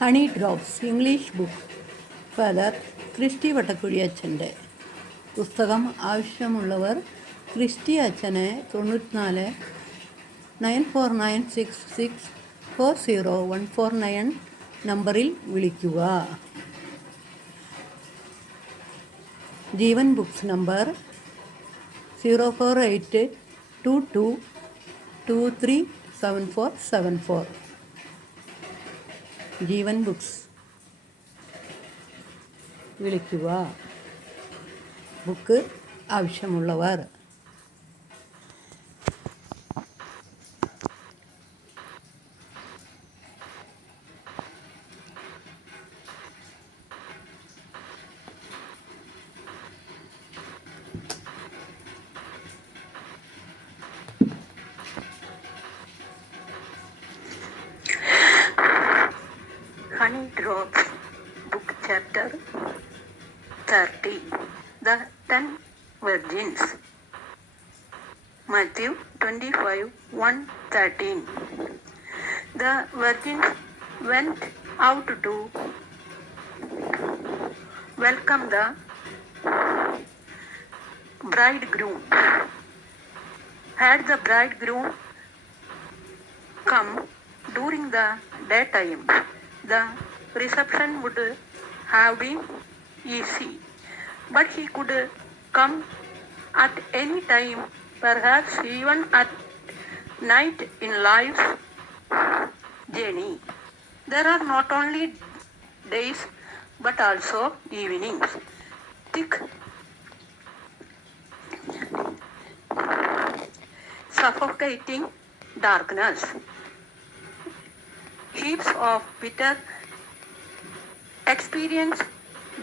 Honey drops English book father Christy വട്ടക്കുഴിയച്ഛൻ്റെ പുസ്തകം ആവശ്യമുള്ളവർ ക്രിസ്റ്റി അച്ഛനെ 94 9496 40149 നമ്പറിൽ വിളിക്കുക. Jeevan books number 04822237474. Jeevan books വിളിക്കുക. ബുക്ക് ആവശ്യമുള്ളവർ. Honey Drops, Book Chapter 30. The 10 Virgins. Matthew 25:1-13. The virgins went out to welcome the bridegroom. Had the bridegroom come during the daytime, the reception would have been easy, but he could come at any time, perhaps even at night in life's journey. There are not only days but also evenings, thick, suffocating darkness, heaps of bitter experience,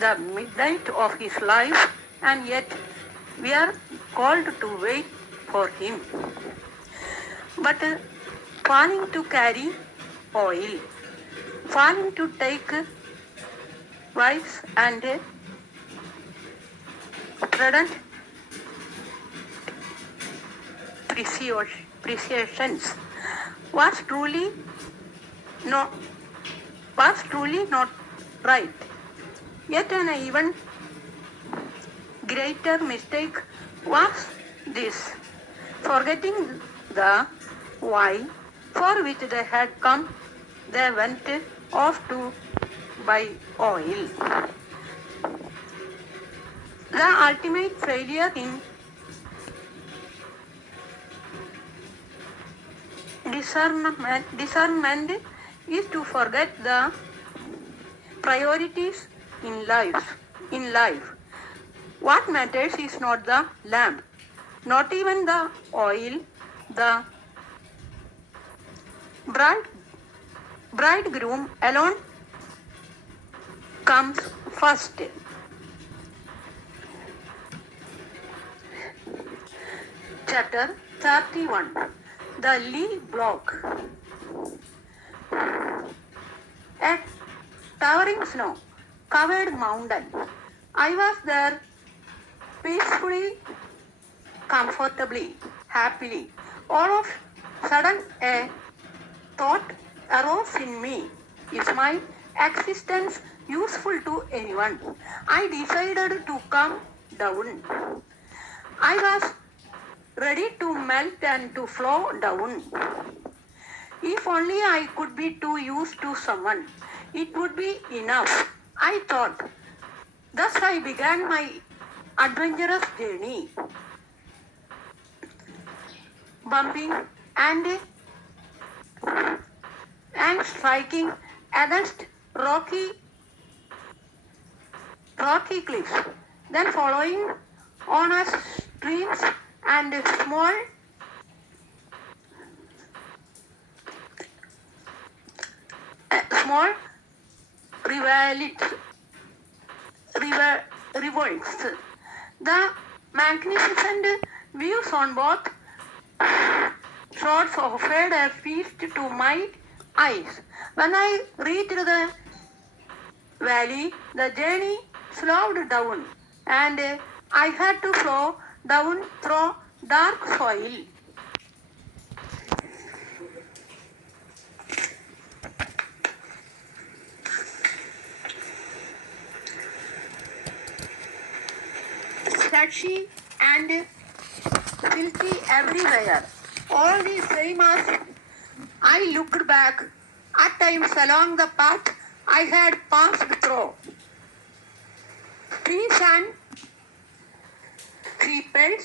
the midnight of his life, and yet we are called to wait for him. But falling to carry oil, falling to take wives and prudent precautions was truly not right. Yet an even greater mistake was this: forgetting the why for which they had come, they went off to buy oil. The ultimate failure in discernment is to forget the priorities in life. What matters is not the lamp, not even the oil. The bridegroom alone comes first. Chapter 31. The Lee Block. A towering snow-covered mountain. I was there peacefully, comfortably, happily. All of a sudden a thought arose in me: is my existence useful to anyone? I decided to come down. I was ready to melt and to flow down. If only I could be too used to someone, it would be enough, I thought. Thus I began my adventurous journey, bumping and striking against rocky cliffs, then following on as streams and small revolts. The magnificent views on both shores offered a feast to my eyes. When I reached the valley, the journey slowed down, and I had to flow down through dark soil. dirty and filthy everywhere. All the same as I looked back at times along the path I had passed through. Trees and creepers,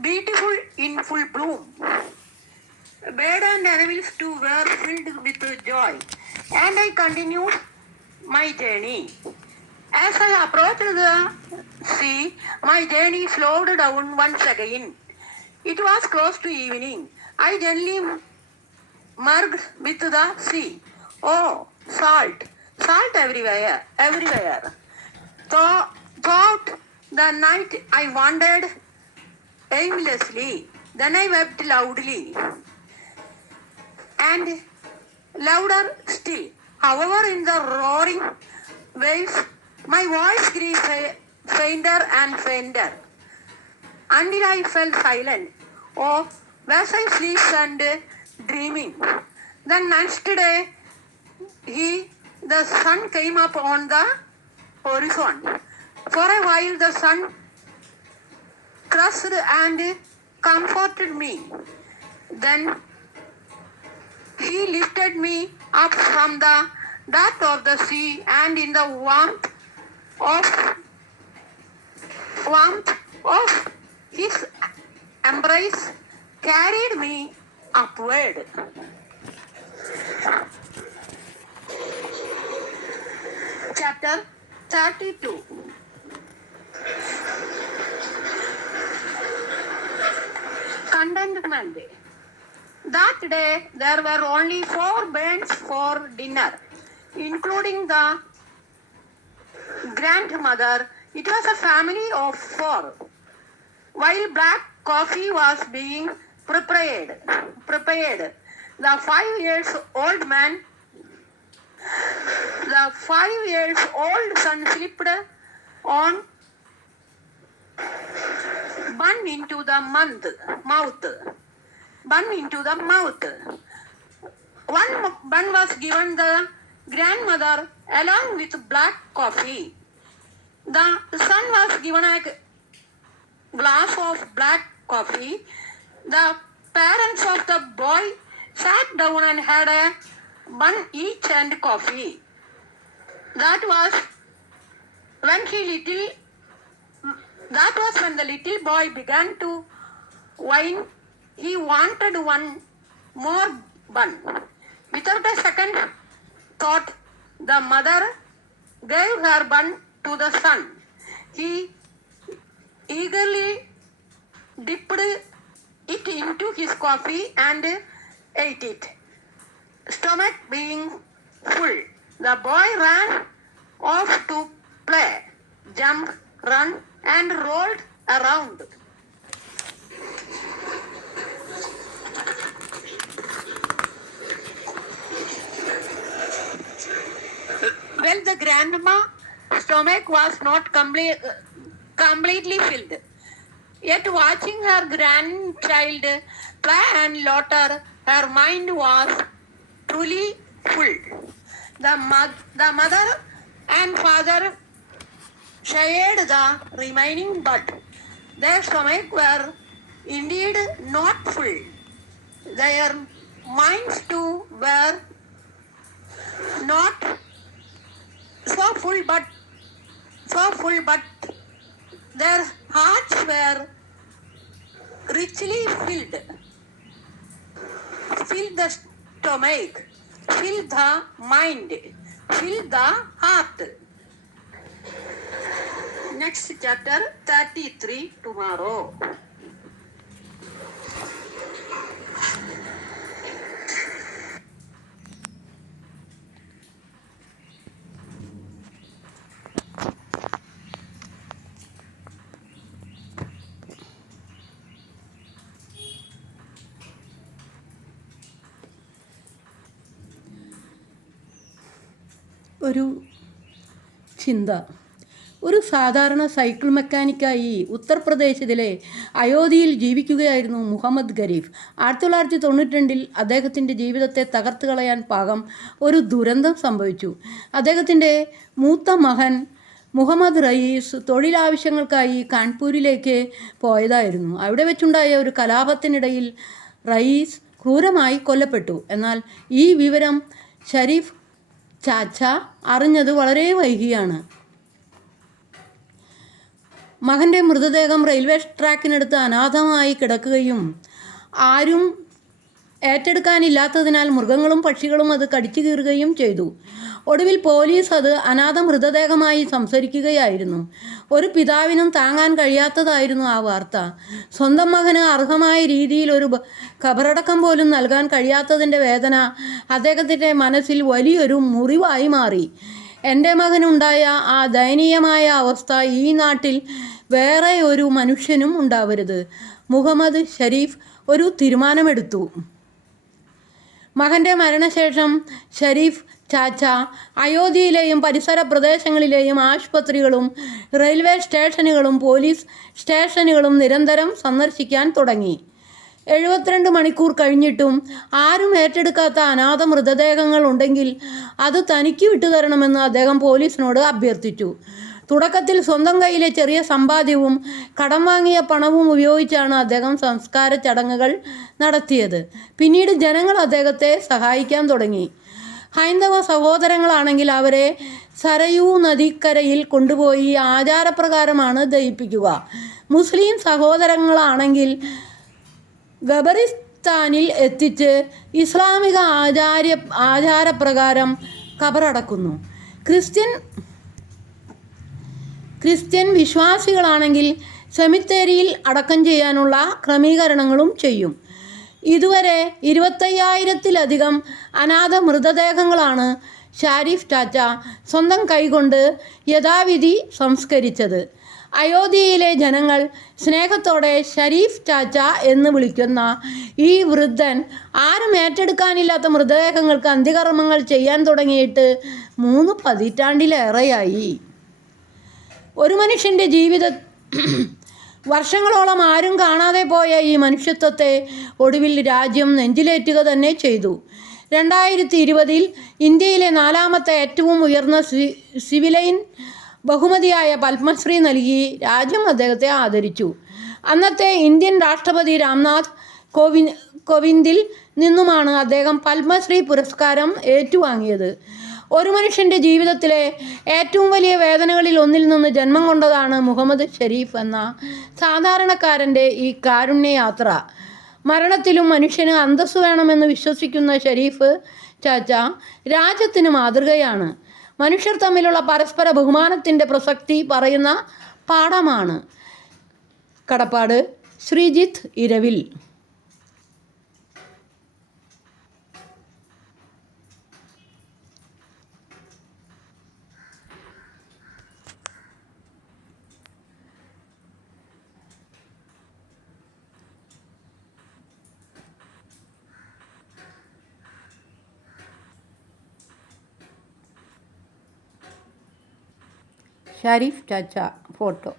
beautiful in full bloom. Bird and animals too were filled with joy, and I continued my journey. As I approached the sea, my journey slowed down once again. It was close to evening. I gently merged with the sea. Oh, salt, salt everywhere, everywhere. Throughout the night I wandered aimlessly. Then I wept loudly and louder still. However, in the roaring waves, my voice grew fainter and fainter until I fell silent. Oh, was I asleep and dreaming? The next day, the sun came up on the horizon. For a while, the sun crushed and comforted me. Then he lifted me up from the depth of the sea, and in the warmth of his embrace carried me upward. Chapter 32. Contentment. That day there were only 4 birds for dinner, including the grandmother. It was a family of 4. While black coffee was being prepared, the 5-year-old son slipped on bun into the mouth. One bun was given the grandmother along with black coffee. The son was given a glass of black coffee. The parents of the boy sat down and had a bun each and coffee. That was when the little boy began to whine. He wanted one more bun. Without a second thought, the mother gave her bun to the son. He eagerly dipped it into his coffee and ate it. Stomach being full, the boy ran off to play, jump, run, and rolled around. Well, the grandma's stomach was not completely filled. Yet watching her grandchild play and loiter, her mind was truly full. The mother and father shared the remaining, but their stomachs were indeed not full. Their minds too were not so full, but their hearts were richly filled. Fill the stomach, fill the mind, fill the heart. Next chapter 33 tomorrow. ഒരു ചിന്ത. ഒരു സാധാരണ cycle മെക്കാനിക്കായി ഉത്തർപ്രദേശിലെ അയോധ്യയിൽ ജീവിക്കുകയായിരുന്നു മുഹമ്മദ് ഗരീഫ്. 1992 അദ്ദേഹത്തിൻ്റെ ജീവിതത്തെ തകർത്ത് കളയാൻ പാകം ഒരു ദുരന്തം സംഭവിച്ചു. അദ്ദേഹത്തിൻ്റെ മൂത്ത മകൻ മുഹമ്മദ് റയീസ് തൊഴിലാവശ്യങ്ങൾക്കായി കാൺപൂരിലേക്ക് പോയതായിരുന്നു. അവിടെ വെച്ചുണ്ടായ ഒരു കലാപത്തിനിടയിൽ റയീസ് ക്രൂരമായി കൊല്ലപ്പെട്ടു. എന്നാൽ ഈ വിവരം ഷരീഫ് ചാച്ച അറിഞ്ഞത് വളരെ വൈകിയാണ്. മകൻ്റെ മൃതദേഹം റെയിൽവേ ട്രാക്കിനടുത്ത് അനാഥമായി കിടക്കുകയും ആരും ഏറ്റെടുക്കാനില്ലാത്തതിനാൽ മൃഗങ്ങളും പക്ഷികളും അത് കടിച്ചു കീറുകയും ചെയ്തു. ഒടുവിൽ പോലീസ് അത് അനാഥ മൃതദേഹമായി സംസാരിക്കുകയായിരുന്നു. ഒരു പിതാവിനും താങ്ങാൻ കഴിയാത്തതായിരുന്നു ആ വാർത്ത. സ്വന്തം മകന് അർഹമായ രീതിയിൽ ഒരു ഖബറടക്കം പോലും നൽകാൻ കഴിയാത്തതിൻ്റെ വേദന അദ്ദേഹത്തിൻ്റെ മനസ്സിൽ വലിയൊരു മുറിവായി മാറി. എൻ്റെ മകനുണ്ടായ ആ ദയനീയമായ അവസ്ഥ ഈ നാട്ടിൽ വേറെ ഒരു മനുഷ്യനും ഉണ്ടാവരുത്. മുഹമ്മദ് ഷരീഫ് ഒരു തീരുമാനമെടുത്തു. മകൻ്റെ മരണശേഷം ഷരീഫ് ചാച്ച അയോധ്യയിലെയും പരിസര പ്രദേശങ്ങളിലെയും ആശുപത്രികളും റെയിൽവേ സ്റ്റേഷനുകളും പോലീസ് സ്റ്റേഷനുകളും നിരന്തരം സന്ദർശിക്കാൻ തുടങ്ങി. 72 മണിക്കൂർ കഴിഞ്ഞിട്ടും ആരും ഏറ്റെടുക്കാത്ത അനാഥ മൃതദേഹങ്ങൾ ഉണ്ടെങ്കിൽ അത് തനിക്ക് വിട്ടുതരണമെന്ന് അദ്ദേഹം പോലീസിനോട് അഭ്യർത്ഥിച്ചു. തുടക്കത്തിൽ സ്വന്തം കയ്യിലെ ചെറിയ സമ്പാദ്യവും കടം വാങ്ങിയ പണവും ഉപയോഗിച്ചാണ് അദ്ദേഹം സംസ്കാര ചടങ്ങുകൾ നടത്തിയത്. പിന്നീട് ജനങ്ങൾ അദ്ദേഹത്തെ സഹായിക്കാൻ തുടങ്ങി. ഹൈന്ദവ സഹോദരങ്ങളാണെങ്കിൽ അവരെ സരയൂ നദിക്കരയിൽ കൊണ്ടുപോയി ആചാരപ്രകാരമാണ് ദഹിപ്പിക്കുക. മുസ്ലിം സഹോദരങ്ങളാണെങ്കിൽ ഖബറിസ്ഥാനിൽ എത്തിച്ച് ഇസ്ലാമിക ആചാരപ്രകാരം ഖബറടക്കുന്നു. ക്രിസ്ത്യൻ വിശ്വാസികളാണെങ്കിൽ സെമിത്തേരിയിൽ അടക്കം ചെയ്യാനുള്ള ക്രമീകരണങ്ങളും ചെയ്യും. ഇതുവരെ 25,000-ത്തിലധികം അനാഥ മൃതദേഹങ്ങളാണ് ഷരീഫ് ചാച്ച സ്വന്തം കൈകൊണ്ട് യഥാവിധി സംസ്കരിച്ചത്. അയോധ്യയിലെ ജനങ്ങൾ സ്നേഹത്തോടെ ഷരീഫ് ചാച്ച എന്ന് വിളിക്കുന്ന ഈ വൃദ്ധൻ ആരും ഏറ്റെടുക്കാനില്ലാത്ത മൃതദേഹങ്ങൾക്ക് അന്ത്യകർമ്മങ്ങൾ ചെയ്യാൻ തുടങ്ങിയിട്ട് 3 പതിറ്റാണ്ടിലേറെയായി. ഒരു മനുഷ്യൻ്റെ വർഷങ്ങളോളം ആരും കാണാതെ പോയ ഈ മനുഷ്യത്വത്തെ ഒടുവിൽ രാജ്യം നെഞ്ചിലേറ്റുക തന്നെ ചെയ്തു. 2020 ഇന്ത്യയിലെ 4ാമത്തെ ഏറ്റവും ഉയർന്ന സിവിലൈൻ ബഹുമതിയായ പത്മശ്രീ നൽകി രാജ്യം അദ്ദേഹത്തെ ആദരിച്ചു. അന്നത്തെ ഇന്ത്യൻ രാഷ്ട്രപതി രാംനാഥ് കോവിന്ദിൽ നിന്നുമാണ് അദ്ദേഹം പത്മശ്രീ പുരസ്കാരം ഏറ്റുവാങ്ങിയത്. ഒരു മനുഷ്യൻ്റെ ജീവിതത്തിലെ ഏറ്റവും വലിയ വേദനകളിൽ ഒന്നിൽ നിന്ന് ജന്മം കൊണ്ടതാണ് മുഹമ്മദ് ഷരീഫ് എന്ന സാധാരണക്കാരൻ്റെ ഈ കാരുണ്യയാത്ര. മരണത്തിലും മനുഷ്യന് അന്തസ്സ് വേണമെന്ന് വിശ്വസിക്കുന്ന ഷരീഫ് ചാച്ച രാജ്യത്തിന് മാതൃകയാണ്. മനുഷ്യർ തമ്മിലുള്ള പരസ്പര ബഹുമാനത്തിൻ്റെ പ്രസക്തി പറയുന്ന പാഠമാണ്. കടപ്പാട് ശ്രീജിത്ത് ഇരവിൽ. ഷരീഫ് ചാച്ച ഫോട്ടോ.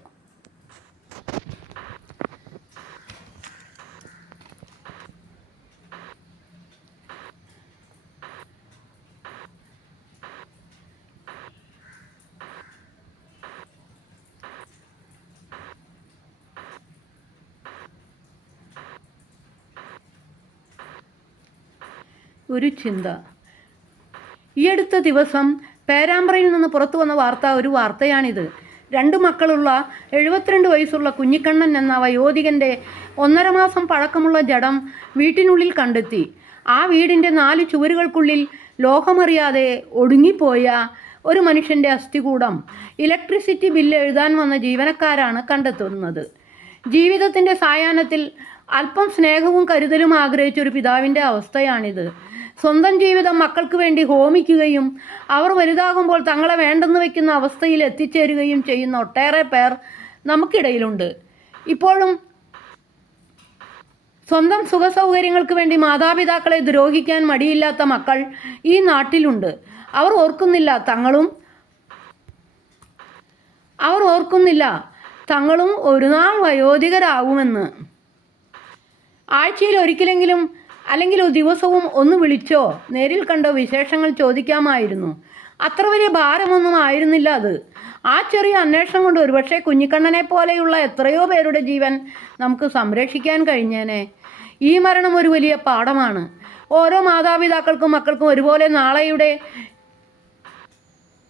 ഒരു ചിന്ത. ഈ അടുത്ത ദിവസം പേരാമ്പ്രയിൽ നിന്ന് പുറത്തു വന്ന ഒരു വാർത്തയാണിത്. 2 മക്കളുള്ള 72 വയസ്സുള്ള കുഞ്ഞിക്കണ്ണൻ എന്ന വയോധികൻ്റെ 1.5 മാസം പഴക്കമുള്ള ജഡം വീട്ടിനുള്ളിൽ കണ്ടെത്തി. ആ വീടിൻ്റെ 4 ചുവരുകൾക്കുള്ളിൽ ലോഹമറിയാതെ ഒടുങ്ങിപ്പോയ ഒരു മനുഷ്യൻ്റെ അസ്ഥികൂടം ഇലക്ട്രിസിറ്റി ബില്ല് എഴുതാൻ വന്ന ജീവനക്കാരാണ് കണ്ടെത്തുന്നത്. ജീവിതത്തിൻ്റെ സായാഹ്നത്തിൽ അല്പം സ്നേഹവും കരുതലും ആഗ്രഹിച്ചൊരു പിതാവിൻ്റെ അവസ്ഥയാണിത്. സ്വന്തം ജീവിതം മക്കൾക്ക് വേണ്ടി ഹോമിക്കുകയും അവർ വലുതാകുമ്പോൾ തങ്ങളെ വേണ്ടെന്ന് വയ്ക്കുന്ന അവസ്ഥയിൽ എത്തിച്ചേരുകയും ചെയ്യുന്ന ഒട്ടേറെ പേർ നമുക്കിടയിലുണ്ട്. ഇപ്പോഴും സ്വന്തം സുഖസൗകര്യങ്ങൾക്ക് വേണ്ടി മാതാപിതാക്കളെ ദ്രോഹിക്കാൻ മടിയില്ലാത്ത മക്കൾ ഈ നാട്ടിലുണ്ട്. അവർ ഓർക്കുന്നില്ല തങ്ങളും ഒരു നാൾ വയോധികരാകുമെന്ന്. ആഴ്ചയിൽ ഒരിക്കലെങ്കിലും അല്ലെങ്കിൽ ദിവസവും ഒന്ന് വിളിച്ചോ നേരിൽ കണ്ടോ വിശേഷങ്ങൾ ചോദിക്കാമായിരുന്നു. അത്ര വലിയ ഭാരമൊന്നും ആയിരുന്നില്ല അത്. ആ ചെറിയ അന്വേഷണം കൊണ്ട് ഒരുപക്ഷെ കുഞ്ഞിക്കണ്ണനെ പോലെയുള്ള എത്രയോ പേരുടെ ജീവൻ നമുക്ക് സംരക്ഷിക്കാൻ കഴിഞ്ഞേനെ. ഈ മരണം ഒരു വലിയ പാഠമാണ്. ഓരോ മാതാപിതാക്കൾക്കും മക്കൾക്കും ഒരുപോലെ നാളെയുടെ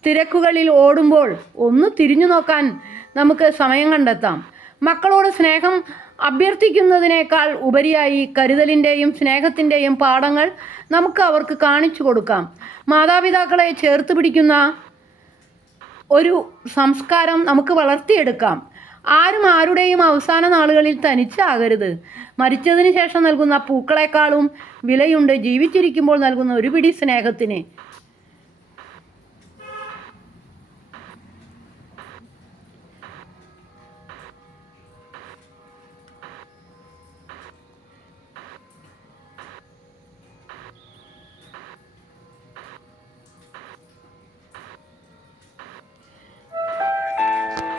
തിരക്കുകളിൽ ഓടുമ്പോൾ ഒന്ന് തിരിഞ്ഞു നോക്കാൻ നമുക്ക് സമയം കണ്ടെത്താം. മക്കളോട് സ്നേഹം അഭ്യർത്ഥിക്കുന്നതിനേക്കാൾ ഉപരിയായി കരുതലിൻ്റെയും സ്നേഹത്തിൻ്റെയും പാഠങ്ങൾ നമുക്ക് അവർക്ക് കാണിച്ചു കൊടുക്കാം. മാതാപിതാക്കളെ ചേർത്ത് പിടിക്കുന്ന ഒരു സംസ്കാരം നമുക്ക് വളർത്തിയെടുക്കാം. ആരും ആരുടെയും അവസാന നാളുകളിൽ തനിച്ചാകരുത്. മരിച്ചതിന് ശേഷം നൽകുന്ന പൂക്കളെക്കാളും വിലയുണ്ട് ജീവിച്ചിരിക്കുമ്പോൾ നൽകുന്ന ഒരു പിടി സ്നേഹത്തിന്.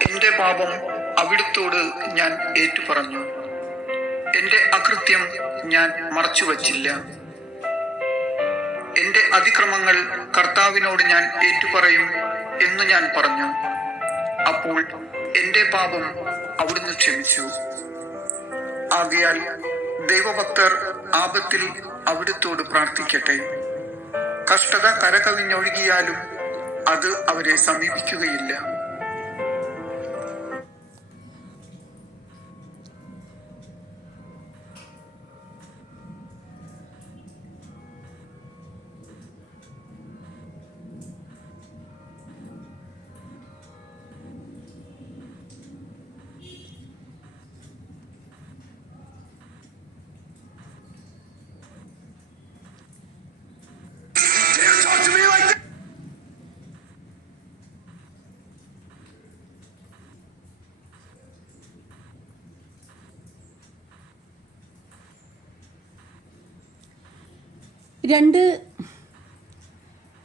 എന്റെ പാപം അവിടുത്തോട് ഞാൻ ഏറ്റുപറഞ്ഞു. എന്റെ അകൃത്യം ഞാൻ മറച്ചുവച്ചില്ല. എന്റെ അതിക്രമങ്ങൾ കർത്താവിനോട് ഞാൻ ഏറ്റുപറയും എന്ന് ഞാൻ പറഞ്ഞു. അപ്പോൾ എന്റെ പാപം അവിടുന്ന് ക്ഷമിച്ചു. ആകയാൽ ദൈവഭക്തർ ആപത്തിൽ അവിടുത്തോട് പ്രാർത്ഥിക്കട്ടെ. കഷ്ടത കരകവിഞ്ഞൊഴുകിയാലും അത് അവരെ സമീപിക്കുകയില്ല.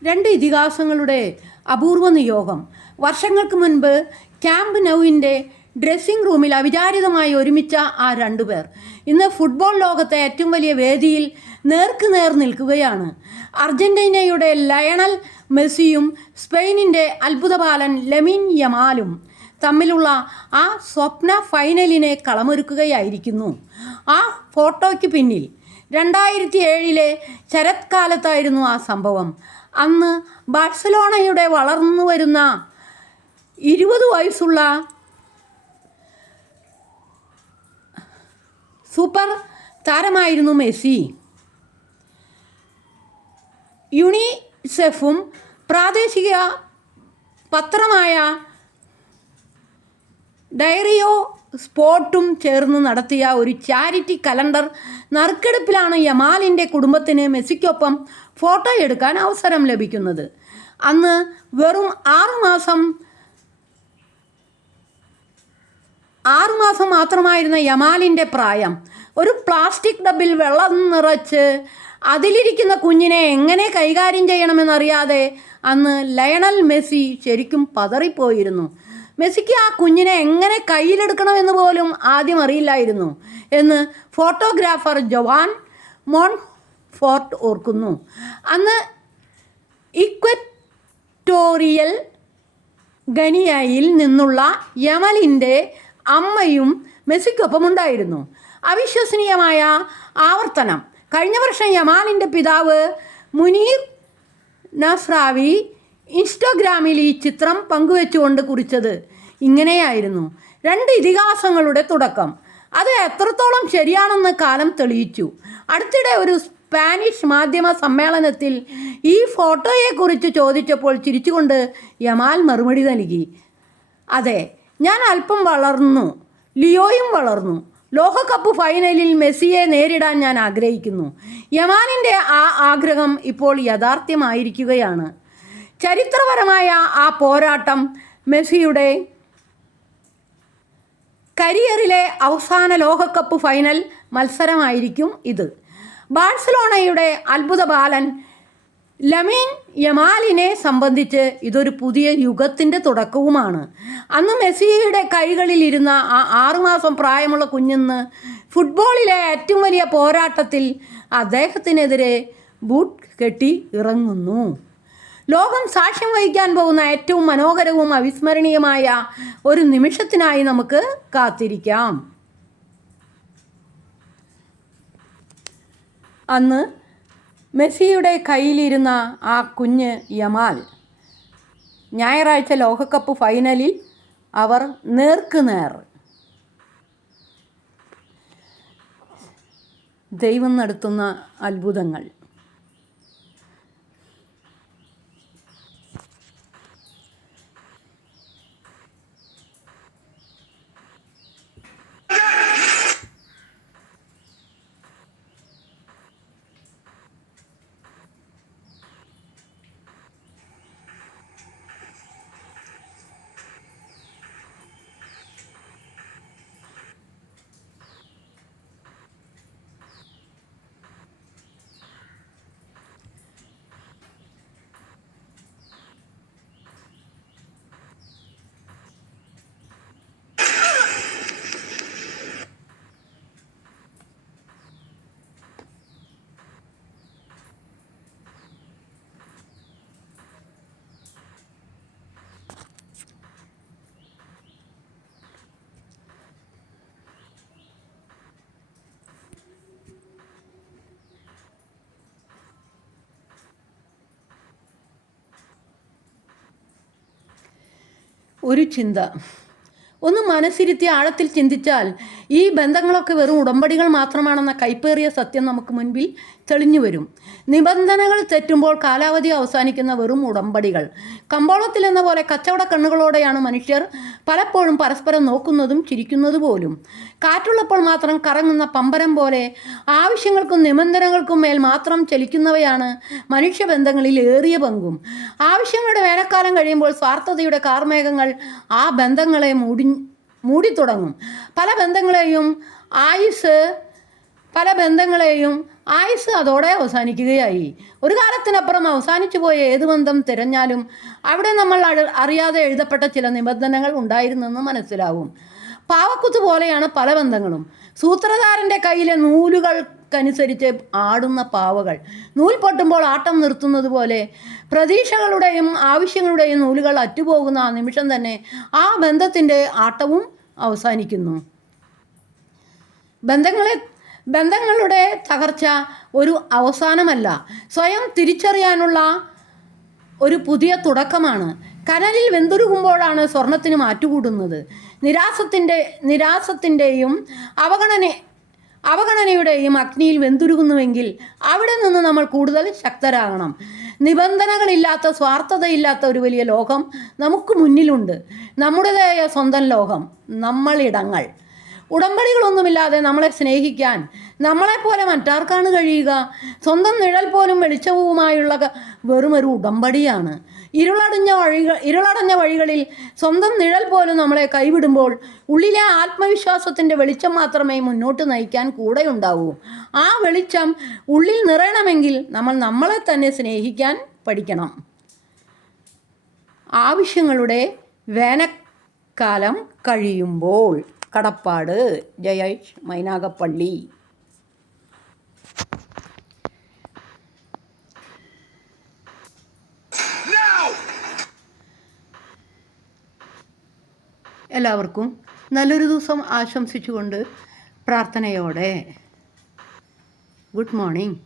രണ്ട് ഇതിഹാസങ്ങളുടെ അപൂർവ നിയോഗം. വർഷങ്ങൾക്ക് മുൻപ് ക്യാമ്പ് നൗവിൻ്റെ ഡ്രസ്സിംഗ് റൂമിൽ അവിചാരിതമായി ഒരുമിച്ച ആ രണ്ടുപേർ ഇന്ന് ഫുട്ബോൾ ലോകത്തെ ഏറ്റവും വലിയ വേദിയിൽ നേർക്കുനേർ നിൽക്കുകയാണ്. അർജന്റീനയുടെ ലയണൽ മെസ്സിയും സ്പെയിനിൻ്റെ അത്ഭുതബാലൻ ലമിൻ യമാലും തമ്മിലുള്ള ആ സ്വപ്ന ഫൈനലിനെ കളമൊരുക്കുകയായിരിക്കുന്നു. ആ ഫോട്ടോയ്ക്ക് പിന്നിൽ 2007 ശരത്കാലത്തായിരുന്നു ആ സംഭവം. അന്ന് ബാഴ്സലോണയുടെ വളർന്നു വരുന്ന 20 വയസ്സുള്ള സൂപ്പർ താരമായിരുന്നു മെസ്സി. യുണിസെഫും പ്രാദേശിക പത്രമായ ഡയറിയോ സ്പോർട്ടും ചേർന്ന് നടത്തിയ ഒരു ചാരിറ്റി കലണ്ടർ നറുക്കെടുപ്പിലാണ് യമാലിൻ്റെ കുടുംബത്തിന് മെസ്സിക്കൊപ്പം ഫോട്ടോ എടുക്കാൻ അവസരം ലഭിക്കുന്നത്. അന്ന് വെറും 6 മാസം മാത്രമായിരുന്ന യമാലിൻ്റെ പ്രായം. ഒരു പ്ലാസ്റ്റിക് ഡബ്ബിൽ വെള്ളം നിറച്ച് അതിലിരിക്കുന്ന കുഞ്ഞിനെ എങ്ങനെ കൈകാര്യം ചെയ്യണമെന്നറിയാതെ അന്ന് ലയണൽ മെസ്സി ശരിക്കും പതറിപ്പോയിരുന്നു. മെസ്സിക്ക് ആ കുഞ്ഞിനെ എങ്ങനെ കയ്യിലെടുക്കണമെന്ന് പോലും ആദ്യം അറിയില്ലായിരുന്നു എന്ന് ഫോട്ടോഗ്രാഫർ ജോവാൻ മോൺഫോർട്ട് ഓർക്കുന്നു. അന്ന് ഇക്വറ്റോറിയൽ ഗനിയയിൽ നിന്നുള്ള യമലിൻ്റെ അമ്മയും മെസ്സിക്കൊപ്പമുണ്ടായിരുന്നു. അവിശ്വസനീയമായ ആവർത്തനം. കഴിഞ്ഞ വർഷം യമാലിൻ്റെ പിതാവ് മുനീർ നസ്രാവി ഇൻസ്റ്റഗ്രാമിൽ ഈ ചിത്രം പങ്കുവെച്ചുകൊണ്ട് കുറിച്ചത് ഇങ്ങനെയായിരുന്നു: 2 ഇതിഹാസങ്ങളുടെ തുടക്കം. അത് എത്രത്തോളം ശരിയാണെന്ന് കാലം തെളിയിച്ചു. അടുത്തിടെ ഒരു സ്പാനിഷ് മാധ്യമ സമ്മേളനത്തിൽ ഈ ഫോട്ടോയെക്കുറിച്ച് ചോദിച്ചപ്പോൾ ചിരിച്ചുകൊണ്ട് യമാൽ മറുപടി നൽകി: അതെ, ഞാൻ അല്പം വളർന്നു, ലിയോയും വളർന്നു. ലോകകപ്പ് ഫൈനലിൽ മെസ്സിയെ നേരിടാൻ ഞാൻ ആഗ്രഹിക്കുന്നു. യമാലിൻ്റെ ആ ആഗ്രഹം ഇപ്പോൾ യാഥാർത്ഥ്യമായിരിക്കുകയാണ്. ചരിത്രപരമായ ആ പോരാട്ടം മെസ്സിയുടെ കരിയറിലെ അവസാന ലോകകപ്പ് ഫൈനൽ മത്സരമായിരിക്കും ഇത്. ബാഴ്സലോണയുടെ അത്ഭുത ബാലൻ ലമിൻ യമാലിനെ സംബന്ധിച്ച് ഇതൊരു പുതിയ യുഗത്തിൻ്റെ തുടക്കവുമാണ്. അന്ന് മെസ്സിയുടെ കൈകളിലിരുന്ന ആ 6 മാസം പ്രായമുള്ള കുഞ്ഞിന്ന് ഫുട്ബോളിലെ ഏറ്റവും വലിയ പോരാട്ടത്തിൽ അദ്ദേഹത്തിനെതിരെ ബൂട്ട് കെട്ടി ഇറങ്ങുന്നു. ലോകം സാക്ഷ്യം വഹിക്കാൻ പോകുന്ന ഏറ്റവും മനോഹരവും അവിസ്മരണീയമായ ഒരു നിമിഷത്തിനായി നമുക്ക് കാത്തിരിക്കാം. അന്ന് മെസ്സിയുടെ കയ്യിലിരുന്ന ആ കുഞ്ഞ് യമാൽ, ഞായറാഴ്ച ലോകകപ്പ് ഫൈനലിൽ അവർ നേർക്കുനേർ ദൈവം നടത്തുന്ന അത്ഭുതങ്ങൾ. ഒരു ചിന്ത ഒന്ന് മനസ്സിരുത്തി ആഴത്തിൽ ചിന്തിച്ചാൽ ഈ ബന്ധങ്ങളൊക്കെ വെറും ഉടമ്പടികൾ മാത്രമാണെന്ന കൈപ്പേറിയ സത്യം നമുക്ക് മുൻപിൽ തെളിഞ്ഞു വരും. നിബന്ധനകൾ തെറ്റുമ്പോൾ കാലാവധി അവസാനിക്കുന്ന വെറും ഉടമ്പടികൾ. കമ്പോളത്തിലെന്ന പോലെ കച്ചവട കണ്ണുകളോടെയാണ് മനുഷ്യർ പലപ്പോഴും പരസ്പരം നോക്കുന്നതും ചിരിക്കുന്നത് പോലും. കാറ്റുള്ളപ്പോൾ മാത്രം കറങ്ങുന്ന പമ്പരം പോലെ ആവശ്യങ്ങൾക്കും നിബന്ധനകൾക്കും മേൽ മാത്രം ചലിക്കുന്നവയാണ് മനുഷ്യബന്ധങ്ങളിൽ ഏറിയ പങ്കും. ആവശ്യങ്ങളുടെ വേനൽക്കാലം കഴിയുമ്പോൾ സ്വാർത്ഥതയുടെ കാർമേഘങ്ങൾ ആ ബന്ധങ്ങളെ മൂടിത്തുടങ്ങും. പല ബന്ധങ്ങളെയും ആയുസ് അതോടെ അവസാനിക്കുകയായി. ഒരു കാലത്തിനപ്പുറം അവസാനിച്ചു പോയ ഏത് ബന്ധം തിരഞ്ഞാലും അവിടെ നമ്മൾ അറിയാതെ എഴുതപ്പെട്ട ചില നിബന്ധനകൾ ഉണ്ടായിരുന്നെന്ന് മനസ്സിലാവും. പാവക്കുത്ത് പോലെയാണ് പല ബന്ധങ്ങളും. സൂത്രധാരൻ്റെ കയ്യിലെ നൂലുകൾക്കനുസരിച്ച് ആടുന്ന പാവകൾ. നൂൽ പൊട്ടുമ്പോൾ ആട്ടം നിർത്തുന്നത് പോലെ പ്രതീക്ഷകളുടെയും ആവശ്യങ്ങളുടെയും നൂലുകൾ അറ്റുപോകുന്ന ആ നിമിഷം തന്നെ ആ ബന്ധത്തിൻ്റെ ആട്ടവും അവസാനിക്കുന്നു. ബന്ധങ്ങളുടെ തകർച്ച ഒരു അവസാനമല്ല, സ്വയം തിരിച്ചറിയാനുള്ള ഒരു പുതിയ തുടക്കമാണ്. കനലിൽ വെന്തുരുകുമ്പോഴാണ് സ്വർണത്തിന് മാറ്റുകൂടുന്നത്. നിരാസത്തിൻ്റെയും അവഗണനയുടെയും അഗ്നിയിൽ വെന്തുരുകുന്നുവെങ്കിൽ അവിടെ നിന്ന് നമ്മൾ കൂടുതൽ ശക്തരാകണം. നിബന്ധനകളില്ലാത്ത, സ്വാർത്ഥതയില്ലാത്ത ഒരു വലിയ ലോകം നമുക്ക് മുന്നിലുണ്ട്. നമ്മുടേതായ സ്വന്തം ലോകം, നമ്മളിടങ്ങൾ. ഉടമ്പടികളൊന്നുമില്ലാതെ നമ്മളെ സ്നേഹിക്കാൻ നമ്മളെപ്പോലെ മറ്റാർക്കാണ് കഴിയുക? സ്വന്തം നിഴൽ പോലും വെളിച്ചവുമായുള്ള വെറുമൊരു ഉടമ്പടിയാണ്. ഇരുളടഞ്ഞ വഴികളിൽ സ്വന്തം നിഴൽ പോലും നമ്മളെ കൈവിടുമ്പോൾ ഉള്ളിലെ ആത്മവിശ്വാസത്തിൻ്റെ വെളിച്ചം മാത്രമേ മുന്നോട്ട് നയിക്കാൻ കൂടെയുണ്ടാവൂ. ആ വെളിച്ചം ഉള്ളിൽ നിറയണമെങ്കിൽ നമ്മൾ നമ്മളെ തന്നെ സ്നേഹിക്കാൻ പഠിക്കണം. ആവശ്യങ്ങളുടെ വേനൽക്കാലം കഴിയുമ്പോൾ. കടപ്പാട്. ജയേഷ് മൈനാഗപ്പള്ളി. എല്ലാവർക്കും നല്ലൊരു ദിവസം ആശംസിച്ചുകൊണ്ട് പ്രാർത്ഥനയോടെ ഗുഡ് മോർണിംഗ്.